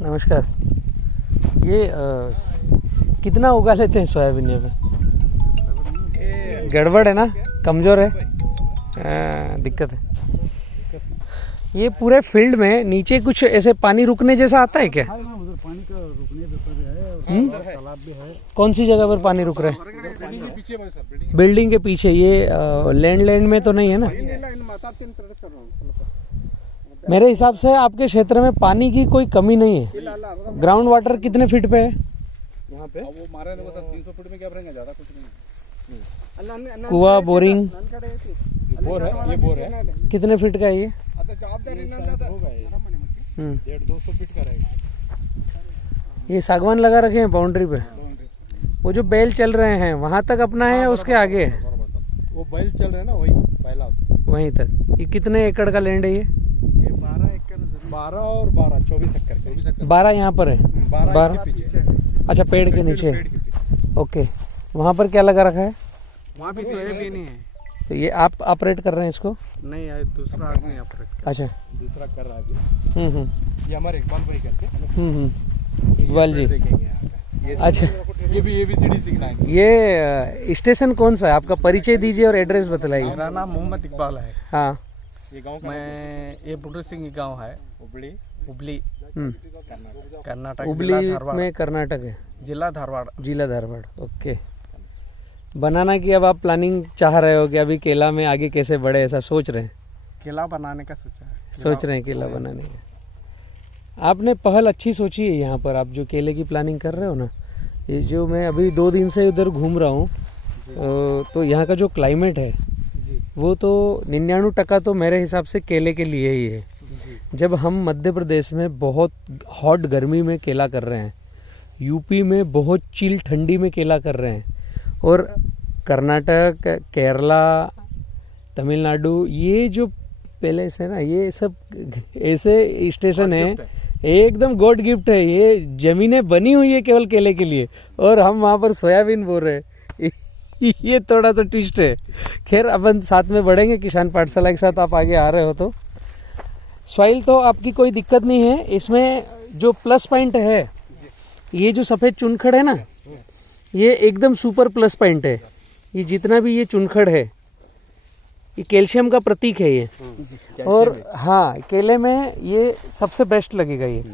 नमस्कार। ये कितना उगा लेते हैं सोयाबीन में? गड़बड़ है ना, कमज़ोर है, दिक्कत है। ये पूरे फील्ड में नीचे कुछ ऐसे पानी रुकने जैसा आता है क्या? उधर पानी का रुकने जैसा भी है, तालाब भी है। कौन सी जगह पर पानी रुक रहा है? बिल्डिंग के पीछे। ये लैंड में तो नहीं है ना? मेरे हिसाब से आपके क्षेत्र में पानी की कोई कमी नहीं है। ग्राउंड वाटर कितने फीट पे है यहाँ पे? वो मारे 300 फीट में क्या भरेंगे, ज्यादा कुछ नहीं। कुआं, बोरिंग? बोर है, ये बोर है। कितने फीट का है ये? होगा 150-200 फीट का रहेगा। ये सागवान लगा रखे हैं बाउंड्री पे। वो जो बैल चल रहे हैं वहां तक अपना है या उसके आगे है? वो बैल चल रहे हैं ना, वही पहला वहीं तक। ये कितने एकड़ का लैंड है ये? 12 एकड़। 12 और 12 24 एकड़। 12 यहाँ पर है। 12 के पीछे। अच्छा, पेड़ के नीचे। ओके। वहाँ पर क्या लगा रखा है? वहाँ भी सोयाबीन ही है। तो ये आप ऑपरेट कर रहे हैं इसको? नहीं, दूसरा आदमी ऑपरेट कर। अच्छा, दूसरा कर रहा है। ये हमारे इकबाल भाई करते हैं। इकबाल जी। ये अच्छा, ये भी ABCD सीखना है। ये स्टेशन कौन सा है आपका? परिचय दीजिए और एड्रेस बताइए। मेरा नाम मोहम्मद इकबाल है। हाँ। ये गांव मैं ये बुड्रू सिंह गांव है, हुबली कर्नाटक। हुबली में कर्नाटक है, जिला धारवाड़। ओके। बनाना की अब आप प्लानिंग चाह रहे हो कि अभी केला में आगे कैसे बढ़े, ऐसा सोच रहे हैं? केला बनाने का सोच रहे हैं केला बनाने का। आपने पहल अच्छी सोची है यहाँ पर। आप जो केले की प्लानिंग कर रहे हो ना, ये जो मैं अभी 2 दिन से उधर घूम रहा हूँ, तो यहाँ का जो क्लाइमेट है वो तो 99% तो मेरे हिसाब से केले के लिए ही है। जब हम मध्य प्रदेश में बहुत हॉट गर्मी में केला कर रहे हैं, यूपी में बहुत चिल ठंडी में केला कर रहे हैं, और कर्नाटक, केरला, तमिलनाडु, ये जो पैलेस है ना, ये सब ऐसे स्टेशन है, एकदम गॉड गिफ्ट है। ये जमीनें बनी हुई है केवल केले के लिए, और हम वहाँ पर सोयाबीन बो रहे हैं। ये थोड़ा सा ट्विस्ट है। खैर, अपन साथ में बढ़ेंगे किसान पाठशाला के साथ। आप आगे आ रहे हो तो सॉइल तो आपकी कोई दिक्कत नहीं है। इसमें जो प्लस पॉइंट है, ये जो सफ़ेद चुनखड़ है ना, ये एकदम सुपर प्लस पॉइंट है। ये जितना भी ये चुनखड़ है, ये कैल्शियम का प्रतीक है ये। और हाँ, केले में ये सबसे बेस्ट लगेगा ये।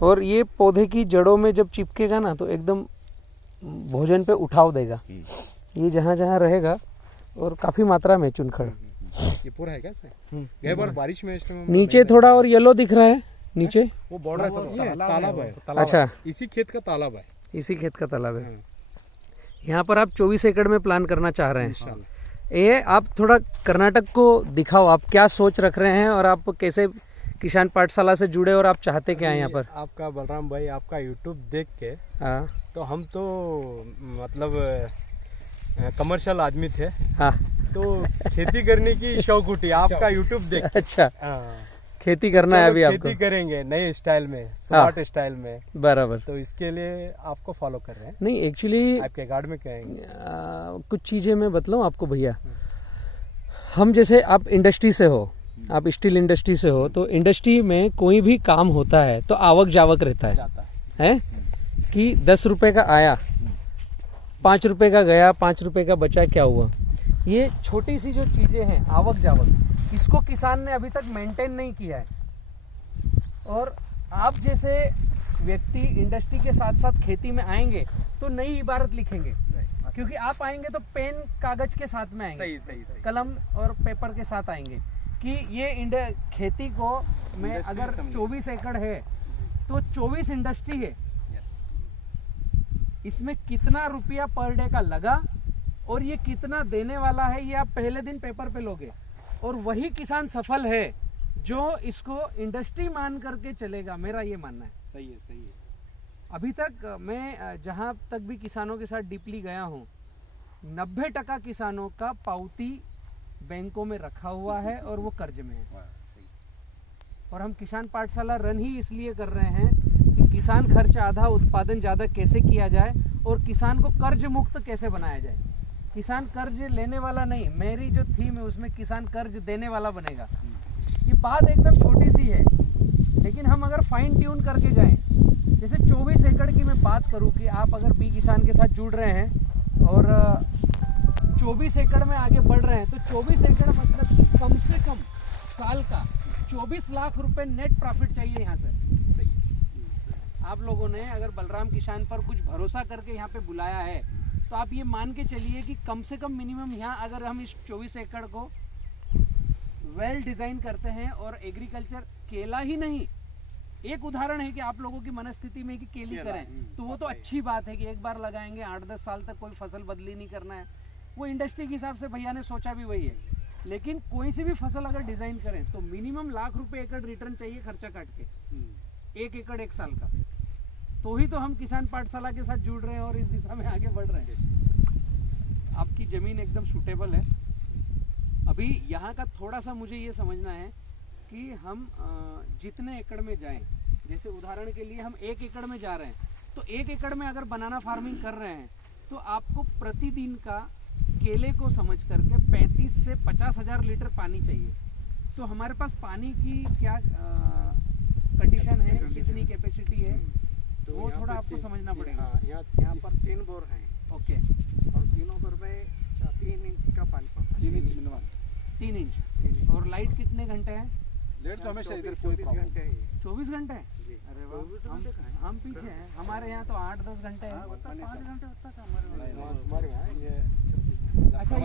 और ये पौधे की जड़ों में जब चिपकेगा ना, तो एकदम भोजन पे उठाव देगा। ये जहाँ जहाँ रहेगा, और काफी मात्रा में चुनखड़। ये पूरा है क्या सर? गए बार बारिश में नीचे थोड़ा और येलो दिख रहा है नीचे। वो बॉर्डर तालाब है। अच्छा, इसी खेत का तालाब है। इसी खेत का तालाब है। यहाँ पर आप 24 एकड़ में प्लान करना चाह रहे हैं। ये आप थोड़ा कर्नाटक को दिखाओ, आप क्या सोच रख रहे हैं और आप कैसे किसान पाठशाला से जुड़े, और आप चाहते क्या है यहाँ पर? आपका बलराम भाई, आपका यूट्यूब देख के तो हम तो मतलब कमर्शियल आदमी थे। हाँ। तो खेती करने की शौक उठी आपका यूट्यूब देख। अच्छा, खेती करना है अभी आपको? खेती करेंगे नए स्टाइल में, स्मार्ट स्टाइल में। बराबर। तो इसके लिए आपको फॉलो कर रहे हैं। नहीं, एक्चुअली आपके गार्ड में क्या है? कुछ चीजें मैं बतलाऊं आपको भैया। हम जैसे, आप इंडस्ट्री से हो, आप स्टील इंडस्ट्री से हो, तो इंडस्ट्री में कोई भी काम होता है तो आवक जावक रहता है कि 10 रुपए का आया, 5 रुपए का गया, 5 रुपए का बचा, क्या हुआ? ये छोटी सी जो चीजें हैं, आवक जावक, इसको किसान ने अभी तक मेंटेन नहीं किया है। और आप जैसे व्यक्ति इंडस्ट्री के साथ साथ खेती में आएंगे तो नई इबारत लिखेंगे, क्योंकि आप आएंगे तो पेन कागज के साथ में आएंगे। सही। कलम और पेपर के साथ आएंगे कि ये खेती को मैं अगर 24 एकड़ है तो 24 इंडस्ट्री है, इसमें कितना रुपया पर डे का लगा और ये कितना देने वाला है, ये आप पहले दिन पेपर पे लोगे। और वही किसान सफल है जो इसको इंडस्ट्री मान करके चलेगा, मेरा ये मानना है। सही है। अभी तक मैं जहां तक भी किसानों के साथ डीपली गया हूं, 90% किसानों का पावती बैंकों में रखा हुआ है और वो कर्ज में है। और हम किसान पाठशाला रन ही इसलिए कर रहे हैं कि किसान खर्च आधा, उत्पादन ज़्यादा कैसे किया जाए और किसान को कर्ज मुक्त कैसे बनाया जाए। किसान कर्ज लेने वाला नहीं, मेरी जो थीम है उसमें किसान कर्ज देने वाला बनेगा। ये बात एकदम छोटी सी है, लेकिन हम अगर फाइन ट्यून करके जाएं, जैसे 24 एकड़ की मैं बात करूं कि आप अगर बी किसान के साथ जुड़ रहे हैं और 24 एकड़ में आगे बढ़ रहे हैं, तो 24 एकड़ मतलब कि कम से कम साल का 24 लाख रुपए नेट प्रॉफिट चाहिए यहाँ से। आप लोगों ने अगर बलराम किसान पर कुछ भरोसा करके यहाँ पे बुलाया है, तो आप ये मान के चलिए कि कम से कम मिनिमम यहाँ अगर हम इस 24 एकड़ को वेल डिजाइन करते हैं, और एग्रीकल्चर केला ही नहीं, एक उदाहरण है कि आप लोगों की मनस्थिति में कि केली करें, तो वो तो अच्छी बात है कि एक बार लगाएंगे 8-10 साल तक कोई फसल बदली नहीं करना है, वो इंडस्ट्री के हिसाब से भैया ने सोचा भी वही है। लेकिन कोई सी भी फसल अगर डिजाइन करें तो मिनिमम लाख रुपए एकड़ रिटर्न चाहिए खर्चा काट के, 1 एकड़ 1 साल का, तो ही तो हम किसान पाठशाला के साथ जुड़ रहे हैं और इस दिशा में आगे बढ़ रहे हैं। आपकी जमीन एकदम सूटेबल है। अभी यहाँ का थोड़ा सा मुझे ये समझना है कि हम जितने एकड़ में जाएं, जैसे उदाहरण के लिए हम 1 एकड़ में जा रहे हैं, तो 1 एकड़ में अगर बनाना फार्मिंग कर रहे हैं तो आपको प्रतिदिन का केले को समझ करके 35 से 50 हज़ार लीटर पानी चाहिए। तो हमारे पास पानी की क्या कंडीशन है, कितनी कैपेसिटी है, तो वो थोड़ा आपको समझना पड़ेगा। यहाँ पर 3 बोर हैं। ओके। और तीनों बोर में 3 इंच का पानी पड़ता है। 3 इंच मिनिमम। 3 इंच। और लाइट कितने घंटे है? लेट तो हमेशा इधर 24 घंटे है। 24 घंटे? अरे वाह, हम पीछे हैं। हमारे यहाँ तो 8-10 घंटे हैं। 5 घंटे होता था हमारे यहाँ। अच्छा,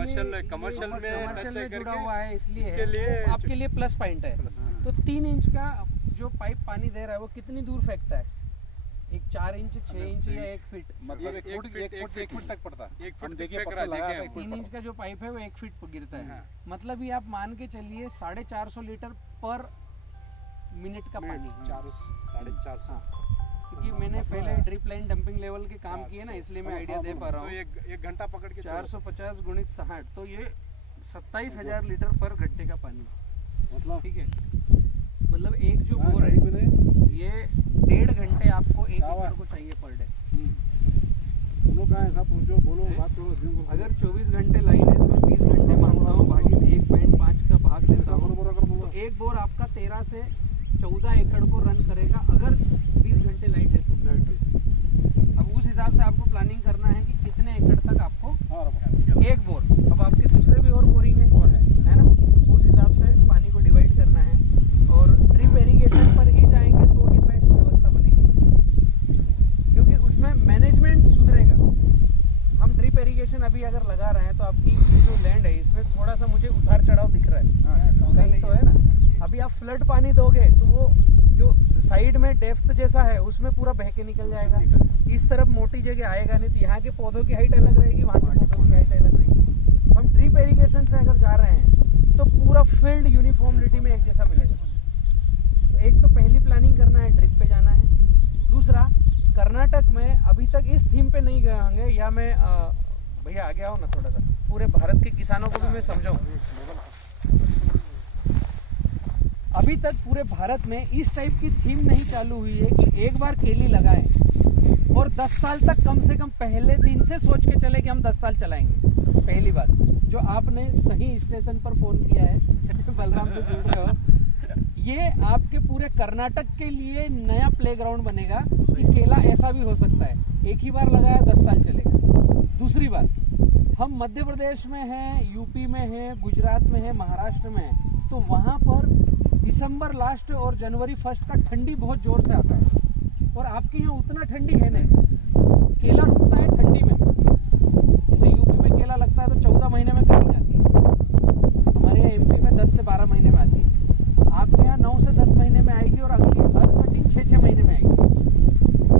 कमर्शियल में जुड़ा हुआ है, इसलिए आपके लिए प्लस पॉइंट है। तो 3 इंच का जो पाइप पानी दे रहा है वो कितनी दूर फेंकता है? एक 4 इंच, 6 इंच या 1 फीट? मतलब 1 फीट तक पड़ता है। 1 फीट देखिए 3 इंच का जो पाइप है वो 1 फीट पर गिरता है। मतलब ये आप मान के चलिए 450 लीटर पर मिनट का पानी। 450। क्योंकि मैंने पहले ड्रिप लाइन डंपिंग लेवल के काम किए ना, इसलिए मैं आइडिया दे पा रहा हूँ। तो 1 घंटा पकड़ के 450 गुणित 60, तो ये 27,000 लीटर पर घंटे का पानी। मतलब ठीक है, मतलब एक जो बोर है ये 1.5 घंटे आपको 1 एकड़ को चाहिए पर डे। अगर 24 घंटे लाइन है तो मैं 20 घंटे मानता हूँ, भागित 1.5 का भाग देता हूँ, तो एक बोर आपका 13 से 14 एकड़ को रन करेगा अगर 20 घंटे लाइट है तो। अब उस हिसाब से आपको प्लानिंग करना है कि कितने एकड़ तक आपको एक बोर, अब आपके दूसरे भी और बोरिंग है ना, उस हिसाब से पानी को डिवाइड करना है। और ड्रिप इरिगेशन पर ही जाएंगे तो ही बेस्ट व्यवस्था बनेगी, क्योंकि उसमें मैनेजमेंट सुधरेगा। हम ड्रिप इरिगेशन अभी अगर लगा रहे हैं तो आपकी जो लैंड है इसमें थोड़ा सा मुझे उतार चढ़ाव दिख रहा है, कहीं तो है ना। अभी आप फ्लड पानी दोगे तो वो जो साइड में डेप्थ जैसा है उसमें पूरा बह के निकल जाएगा, इस तरफ मोटी जगह आएगा नहीं, तो यहाँ के पौधों की हाइट अलग रहेगी, वहाँ के पौधों की हाइट अलग रहेगी। हम ड्रिप इरिगेशन से अगर जा रहे हैं तो पूरा फील्ड यूनिफॉर्मिलिटी में एक जैसा मिलेगा। तो एक तो पहली प्लानिंग करना है, ड्रिप पे जाना है। दूसरा, कर्नाटक में अभी तक इस थीम पे नहीं गए होंगे, या मैं भैया आ गया हूँ ना थोड़ा सा, पूरे भारत के किसानों को भी मैं समझाऊँ। अभी तक पूरे भारत में इस टाइप की थीम नहीं चालू हुई है कि एक बार केली लगाएं और 10 साल तक कम से कम पहले दिन से सोच के चले कि हम 10 साल चलाएंगे। पहली बात जो आपने सही स्टेशन पर फोन किया है, बलराम से जुड़ रहे हो, ये आपके पूरे कर्नाटक के लिए नया प्लेग्राउंड बनेगा कि केला ऐसा भी हो सकता है, एक ही बार लगाया 10 साल चलेगा। दूसरी बात, हम मध्य प्रदेश में हैं, यूपी में हैं, गुजरात में हैं, महाराष्ट्र में हैं, तो वहाँ पर दिसंबर लास्ट और जनवरी फर्स्ट का ठंडी बहुत जोर से आता है, और आपके यहाँ उतना ठंडी है नहीं। केला उगता है ठंडी में, जैसे यूपी में केला लगता है तो 14 महीने में कटिंग आती है, हमारे यहाँ एमपी में 10 से 12 महीने में आती है, आपके यहाँ 9 से 10 महीने में आएगी, और अगली हर कटिंग 6-6 महीने में आएगी।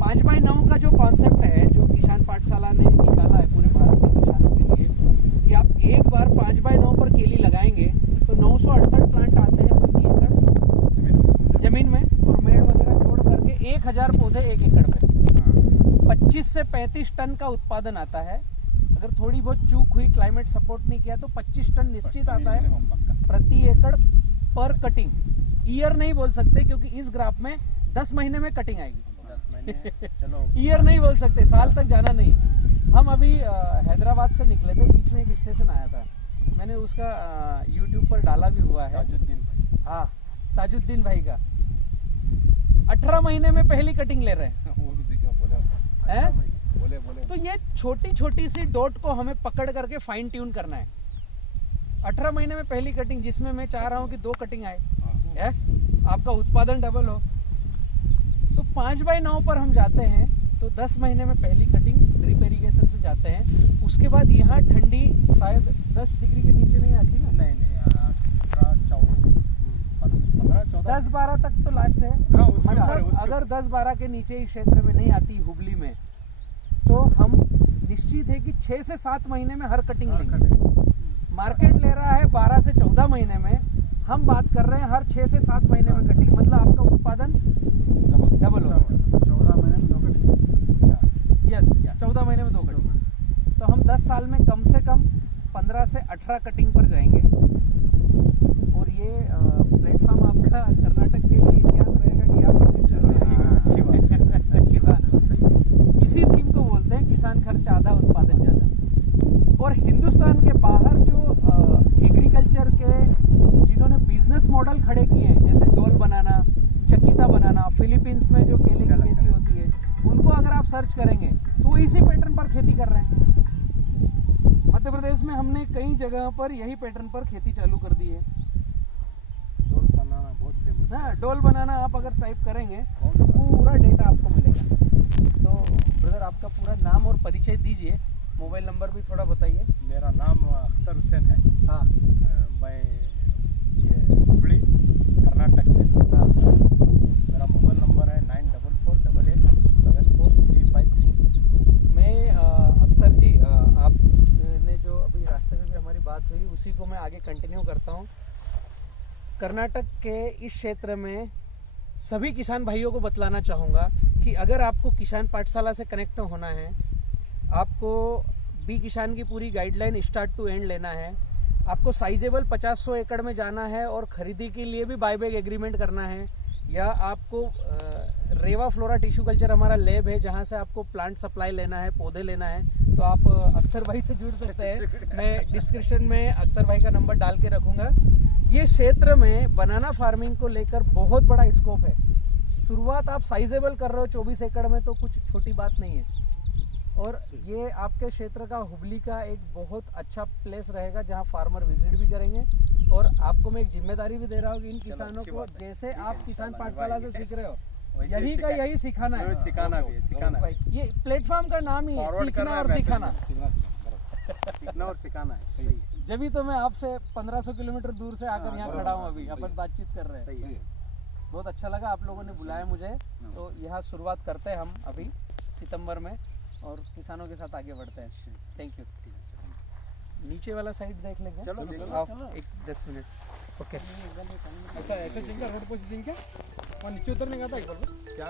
5x9 का जो कॉन्सेप्ट है, जो किसान पाठशाला ने निकाला है पूरे भारत के किसानों के लिए, कि आप एक बार 5x9 पर केली लगाएंगे तो 968 प्लांट आते हैं प्रति एकड़ जमीन में, और मेड़ वगैरह जोड़ करके 1000 पौधे 1 एकड़ में 25 से 35 टन का उत्पादन आता है। अगर थोड़ी बहुत चूक हुई, क्लाइमेट सपोर्ट नहीं किया, तो 25 टन निश्चित आता है प्रति एकड़ पर कटिंग। ईयर नहीं बोल सकते क्योंकि इस ग्राफ में 10 महीने में कटिंग आएगी। 10 महीने चलो ईयर नहीं बोल सकते, साल तक जाना नहीं। हम अभी हैदराबाद से निकले थे, बीच में एक स्टेशन आया था, मैंने उसका YouTube पर डाला भी हुआ है। ताजुद्दीन भाई, हाँ, ताजुद्दीन भाई का। 18 महीने में पहली कटिंग ले रहे हैं, वो भी देखो बोले हैं? बोले तो ये छोटी छोटी सी डॉट को हमें पकड़ करके फाइन ट्यून करना है। 18 महीने में पहली कटिंग, जिसमें मैं चाह रहा हूँ कि 2 कटिंग आए, है? आपका उत्पादन डबल हो। तो 5/9 पर हम जाते हैं तो 10 महीने में पहली कटिंग ड्रिप इरिगेशन से जाते हैं। उसके बाद यहाँ ठंडी शायद 10 डिग्री के नीचे नहीं आती ना, नहीं 10-12 तक तो लास्ट है। हाँ, उसके ऊपर, मतलब उसके अगर 10-12 के नीचे इस क्षेत्र में नहीं आती हुबली में, तो हम निश्चित है कि 6 से 7 महीने में हर कटिंग लेंगे। मार्केट ले रहा है 12 से 14 महीने में, हम बात कर रहे हैं हर 6 से 7 महीने में कटिंग। मतलब आपका उत्पादन डबल होगा। 14 महीने में 2 कटिंग। यस, 14 महीने में 2 कटिंग। तो हम 10 साल में कम से कम 15 से 18 कटिंग पर जाएंगे। और ये प्लेटफॉर्म आपका कर्नाटक के लिए इतिहास रहेगा कि आप इतने चल रहे हैं। किसान, इसी थीम को बोलते हैं किसान खर्च आधा उत्पादन ज़्यादा। और हिंदुस्तान के बाहर जो एग्रीकल्चर के जिन्होंने बिजनेस मॉडल खड़े किए हैं, जैसे डोल बनाना, चकीता बनाना, फिलीपींस में जो केले की खेती होती है, उनको अगर आप सर्च करेंगे तो वो इसी पैटर्न पर खेती कर रहे हैं। मध्य प्रदेश में हमने कई जगह पर यही पैटर्न पर खेती चालू कर दी है। डोल बनाना बहुत फेमस है। हाँ, डोल बनाना आप अगर टाइप करेंगे तो पूरा डेटा आपको मिलेगा। तो ब्रदर, आपका पूरा नाम और परिचय दीजिए, मोबाइल नंबर भी थोड़ा बताइए। मेरा नाम अख्तर हुसैन है। हाँ मैं ये हुबली कर्नाटक से। हाँ, मेरा मोबाइल नंबर है 9448874353। मैं अख्तर जी, आपने जो अभी रास्ते में भी हमारी बात हुई, उसी को मैं आगे कंटिन्यू करता हूँ। कर्नाटक के इस क्षेत्र में सभी किसान भाइयों को बतलाना चाहूँगा कि अगर आपको किसान पाठशाला से कनेक्ट होना है, आपको बी किसान की पूरी गाइडलाइन स्टार्ट टू एंड लेना है, आपको साइजेबल 50-100 एकड़ में जाना है और खरीदी के लिए भी बायबैक एग्रीमेंट करना है, या आपको रेवा फ्लोरा टिश्यू कल्चर हमारा लैब है जहां से आपको प्लांट सप्लाई लेना है, पौधे लेना है, तो आप अख्तर भाई से जुड़ सकते हैं। मैं डिस्क्रिप्शन में अख्तर भाई का नंबर डाल के रखूंगा। ये क्षेत्र में बनाना फार्मिंग को लेकर बहुत बड़ा स्कोप है। शुरुआत आप साइजेबल कर रहे हो 24 एकड़ में, तो कुछ छोटी बात नहीं है। और ये आपके क्षेत्र का, हुबली का एक बहुत अच्छा प्लेस रहेगा जहां फार्मर विजिट भी करेंगे। और आपको मैं एक जिम्मेदारी भी दे रहा हूँ कि इन किसानों को, जैसे आप किसान पाठशाला से सीख रहे हो, यही का यही सिखाना है। सिखाना भी है, सिखाना है। ये प्लेटफॉर्म का नाम ही है, Forward सीखना करना है, और मैसेज सिखाना। सीखना और सिखाना है। सही है। जब भी तो मैं आपसे 1500 किलोमीटर दूर से आकर यहाँ खड़ा हूँ, अभी अपन बातचीत कर रहे हैं। सही है। बहुत अच्छा लगा, आप लोगों ने बुलाया मुझे। तो यहाँ शुरुआत करते हैं हम अभी सितंबर में, और किसानों के साथ आगे बढ़ते हैं। Thank you. नीचे वाला साइड देख लेंगे। चलो, देख लो, आप चलो। एक 10 मिनट। ओके। ऐसा ऐसा जिनका रोड पर जिनका और नीचे उतरने का था एक बार। क्या